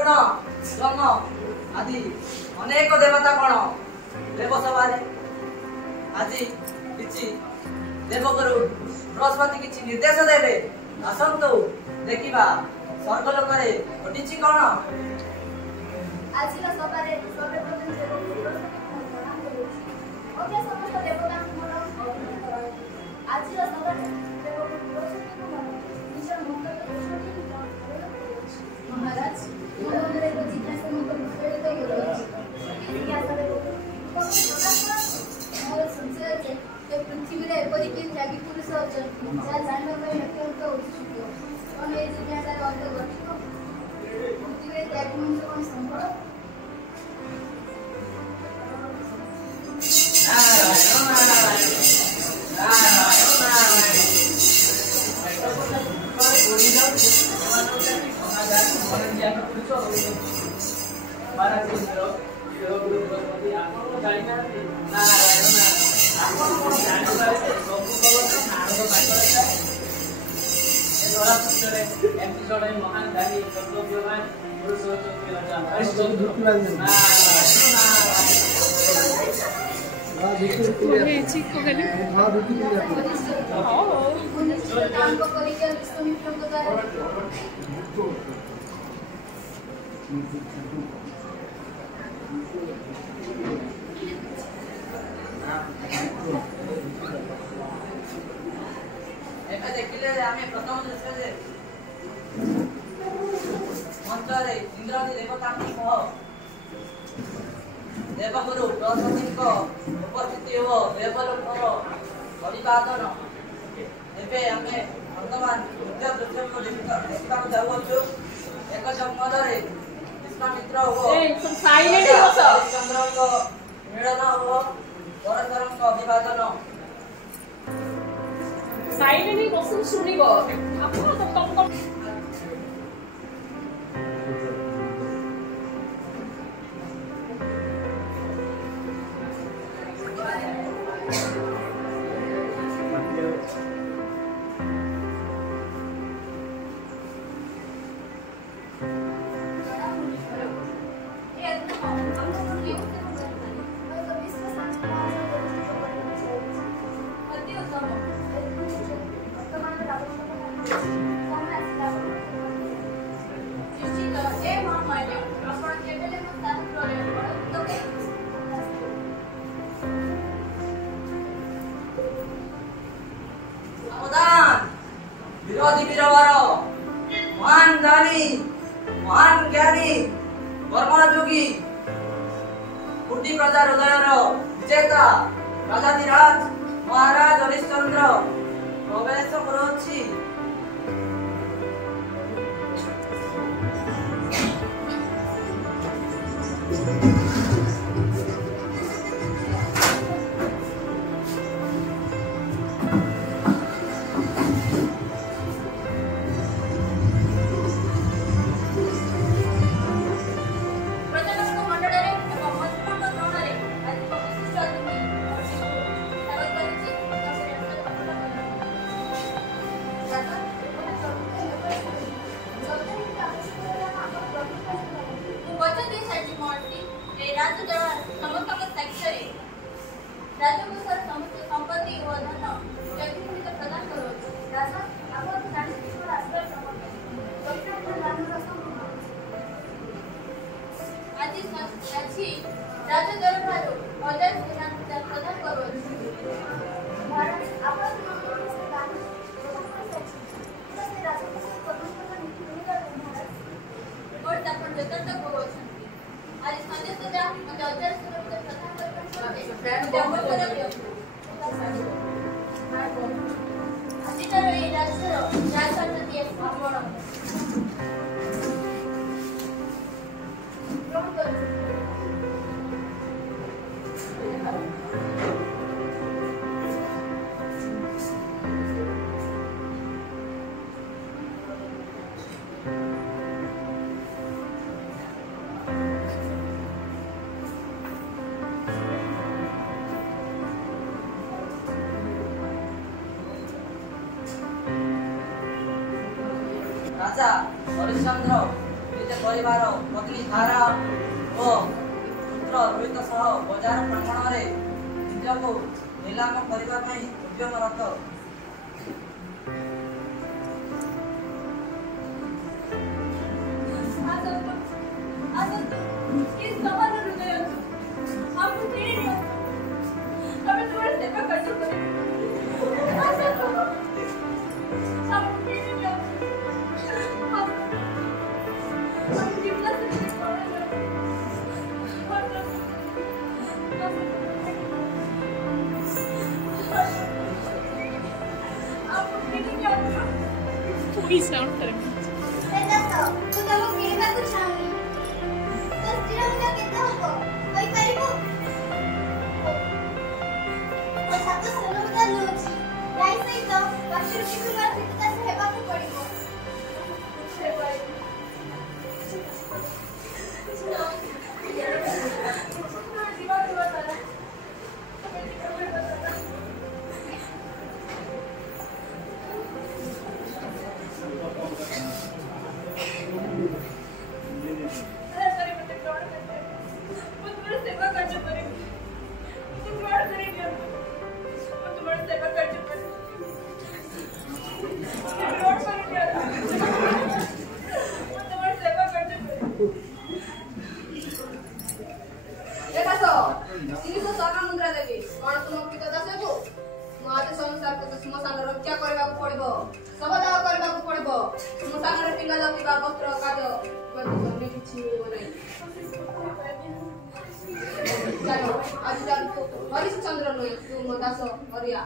वरुण यम आदि अनेक देवता कौन देवसभा आज किछि देवगुरु बृहस्पति किछि निर्देश देवे आसतु देखा स्वर्गलोक घटी कौन आज सभा सर्वप्रथम देवगुरु बृहस्पति प्रणाम करुछि अन्य समस्त देवता आज सभा देवगुरु बृहस्पति निज महाराज मनोदर एक जिज्ञासा विस्फोरित मोर संशय जे पृथ्वी एपरिक त्यागी पुरुष अच्छा जहाँ जानवा अत्यंत उत्सुक कौन ये जिज्ञासा अंत गठित पृथ्वी त्यागी मनुष्य कौन संभव महान दानी कर्तव्यवान देखिले प्रथम दृश्य मंचरे इंद्रादी देवता देवगुरु बृहस्पति उपस्थिति हो देवलोकर अभिवादन एवं आम वर्तमान नृत्य दृश्य को देखा जाऊँ एक जन्मदे विश्वामित्र हो चंद्र मिलन हो परस्पर अभिवादन साइलेंटली क्वेश्चन सुनिबो आपण तो विरोधी वीरवर महान दानी महान ज्ञानी कर्मयोगी कोटि प्रजा हृदयर विजेता राजाधिराज महाराज हरिश्चंद्र प्रवेश करुछि राजा हरिश्चंद्र निज निज परिवार पत्नी धारा ओ पुत्र रोहित सह बजार प्रांगण में निजको नीलाम करने उद्यमरत। Please don't put him. रक्षा करने पड़ो सबदाह करने पड़ो मोसागर पिला जाता वस्त्र कार्य चलो आज हरिश्चंद्र नुहे तू मो दास हरिया